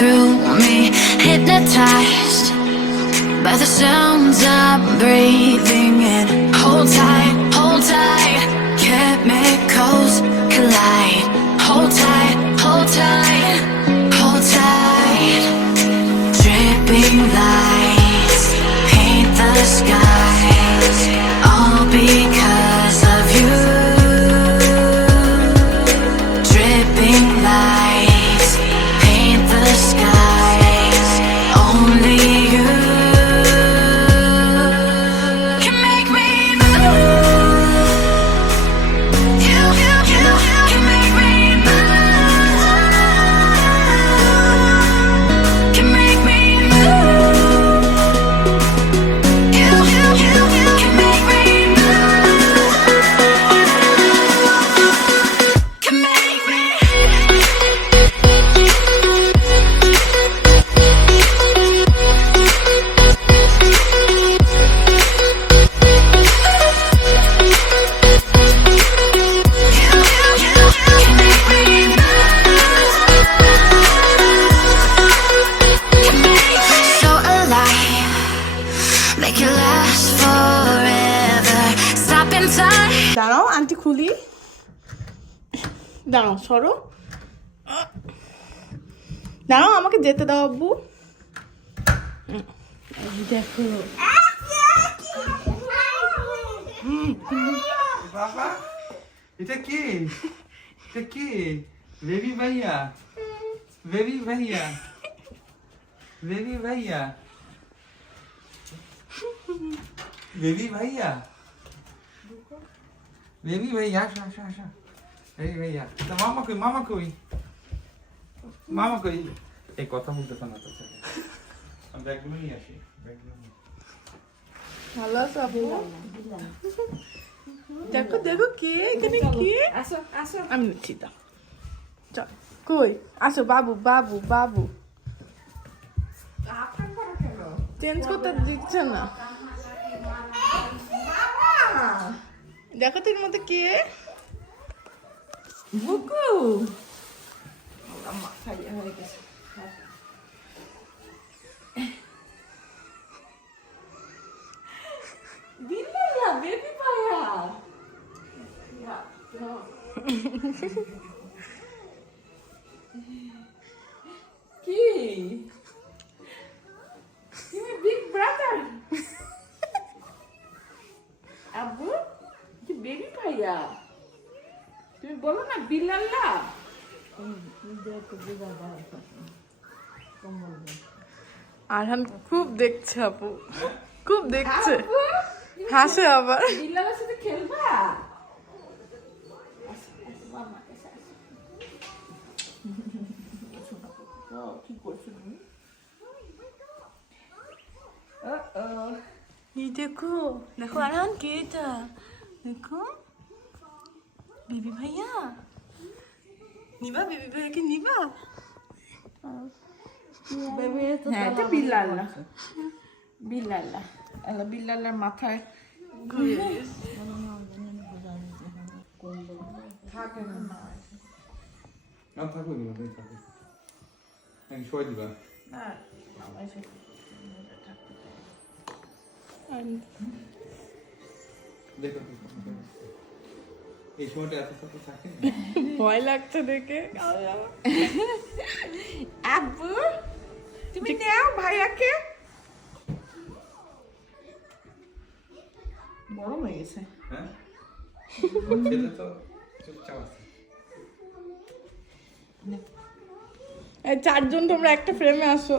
through me, hypnotized by the sounds I'm breathing in. Hold tight, chemicals collide. Hold tight, hold tight, hold tight. Dripping lights paint the skies, all because of you. Dripping lights paint the skies, only you can make me move. You can make me move. Can make me move. You can make me move. Can make me. So alive, make it last forever. Stop in time. দাঁড়াও aunty খুলি, দাঁড়াও সরো, দাঁড়াও আমাকে যেতে দাও আব্বু। এই দেখো বাবা এটা কি? এটা কি? বেবি ভাইয়া, বেবি ভাইয়া, বেবি ভাইয়া, বেবি ভাইয়া, বেবি ভাইয়া, আসো আসো আসো, বেবি ভাইয়া। তা মামা কই, মামা কই, মামা কই? এই কথা বলতেছ না তো, আমি ব্যাগগুলো নিয়ে আসি, ব্যাগগুলো নিয়ে। ভালো আছো আব্বু? দেখো দেখো কে এখানে, কে আসো আসো আমি নিচ্ছি দাও, চল কই আসো বাবু, বাবু বাবু চেঞ্জ করতে দিচ্ছে না। দেখো তোর মধ্যে কে, বুকু মাথা ইয়ে হয়ে গেছে। বিল্লাল্লাহ বেবি পায়া কি তুমি বিগ ব্রাদার আব্বু কি বেবি পায়া তুমি বলো না বিল্লাল্লাহ। আরহান খুব দেখছে আপু, খুব দেখছে, হাসে আবার। বিল্লালের সাথে খেলবা? কি করছো তুমি? এই দেখো দেখো আরহান কে এটা, দেখো বেবি ভাইয়া, নিবা বেবি ভাইয়াকে নিবা? হ্যাঁ এটা বিল্লাল্লাহ, বিল্লাল্লাহ আল্লাহ বিল্লাল্লাহর মাথায় ঘুরে গেছে। থাকে না। না থাকো দিবা, তুমি থাকো, আমি শোয় দিবা। না আমার সাথে দেখো এই সময়টা এত সাথে থাকে। ভয় লাগছে দেখে। আব্বু তুমি নাও ভাইয়াকে। বড় হয়ে গেছে। হ্যাঁ ছেলে তো চুপচাপ আছে। এই চারজন তোমরা একটা ফ্রেমে আসো।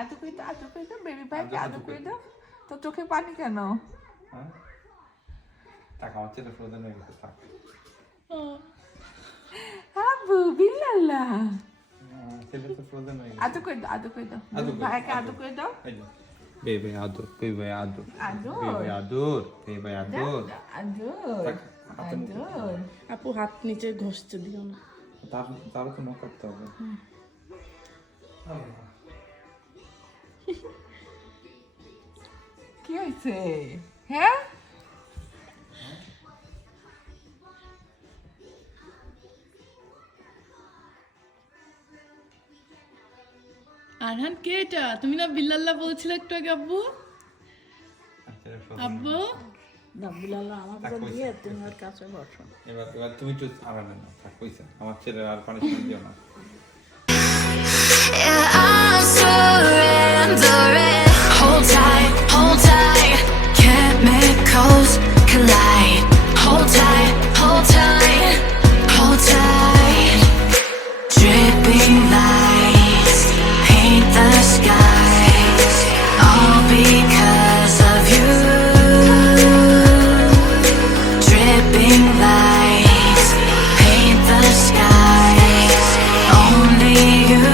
আদু করে দাও বেবি ভাইকে আদু করে দাও। তো চোখে পানি কেন? হ্যাঁ টাকা আমার ছেলে ফ্রোজেন হয়ে গেছে, থাক। আব্বু বিল্লাল্লাহ ছেলে তো ফ্রোজেন হয়ে গেছে। আদু করে দাও আদু করে দাও। ভাইকে আদু করে দাও। এই যে বেবি আদর, বেবি আদর, আদর। বেবি আদর, বেবি আদর। আদর থাক, হাতে নিতে আদর। আপু হাত নিচে ঘষতে দিও না। তারও তো নক করতে হবে। কি হয়েছে হ্যাঁ আরহান কে এটা? তুমি না বিল্লাল্লাহ বলছিলে একটু আগে আব্বু? আব্বু এবার এবার তুমি একটু আরামে নাও, থাক কইছে আমার ছেলের আর পানিশমেন্ট দিও না। Yeah, I'm surrendering. Hold tight, chemicals collide. Hold tight, hold tight, hold tight. Dripping lights paint the skies, all because of you. Dripping lights paint the skies, only you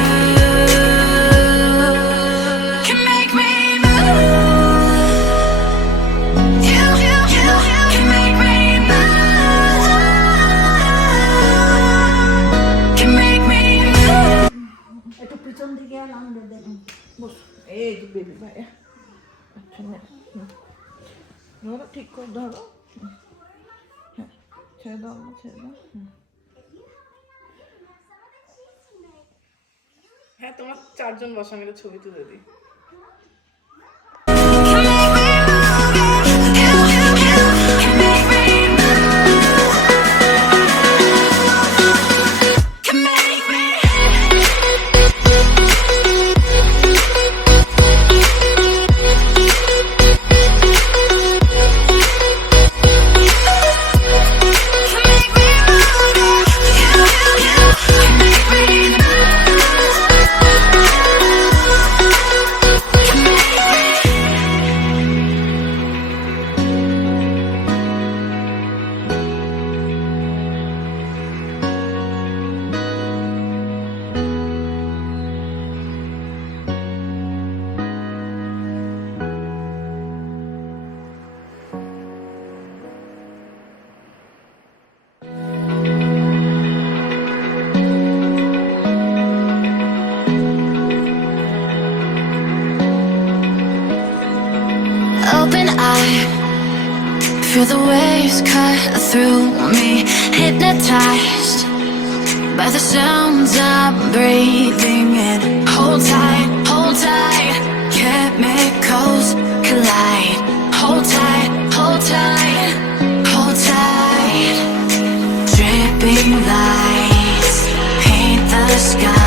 can make me move. You can make me move. Can make me move. একটু পিছন দিকে এলাম দেখুন বস এই যে baby ভাইয়া আচ্ছা নে, ধরো ঠিক করে ধরো হ্যাঁ ছেড়ে দাও ছেড়ে দাও হ্যাঁ তোমার চারজন বসা মিলে ছবি তুলে দিই Can make me move. Can make me move. Can make me. Can make me move. Can make me open eye, feel the waves cut through me, hypnotized by the sounds I'm breathing in. Hold tight, chemicals collide. Hold tight, hold tight, hold tight. Dripping lights paint the sky.